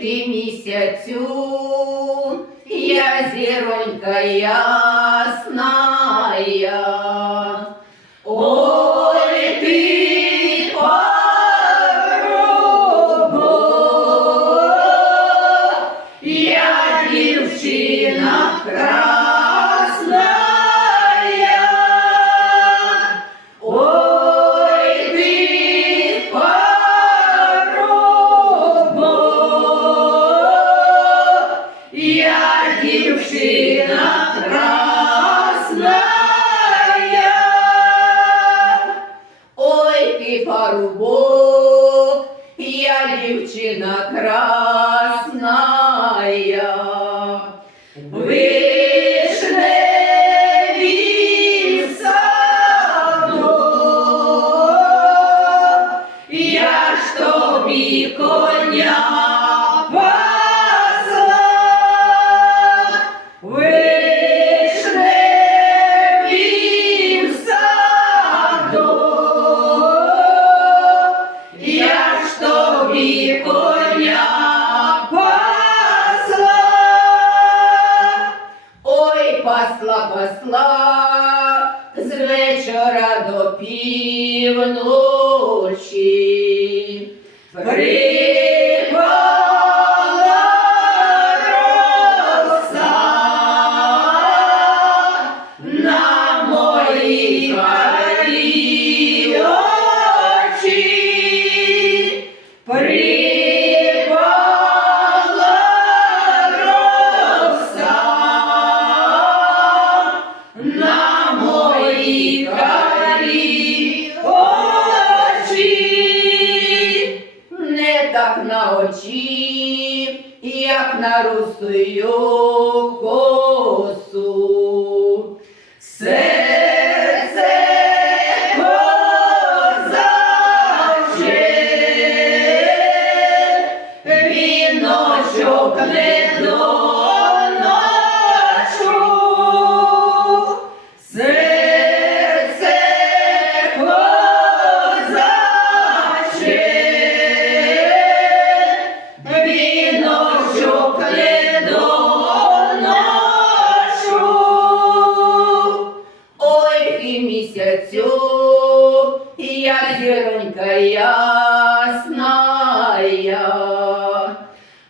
ти місяцю, я зіронька ясная. Ой, ти парубок, я дівчина красная. Ой, ти парубок, я дівчина красная. Ой, ти парубок, я дівчина красная. Вишневім садом я ж тобі коня пасла. Вишневім садом я ж тобі коня пасла. Ой, пасла, пасла з вечора до півночі. Припала роса на мої карі очі. Припала роса на мої карі очі. Не так на очі, як на русую косу. Серце козаче, віночок не доношу. Серце козаче, віночок не доношу. Ой, ти місяцю, я зіронька ясная.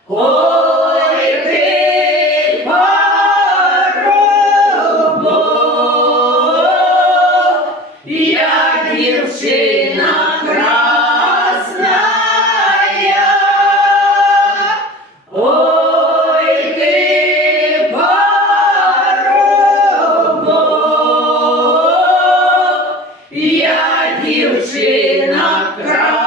Ой, ти парубок, я дівчина красная. Ой, ти парубок, я дівчина красная.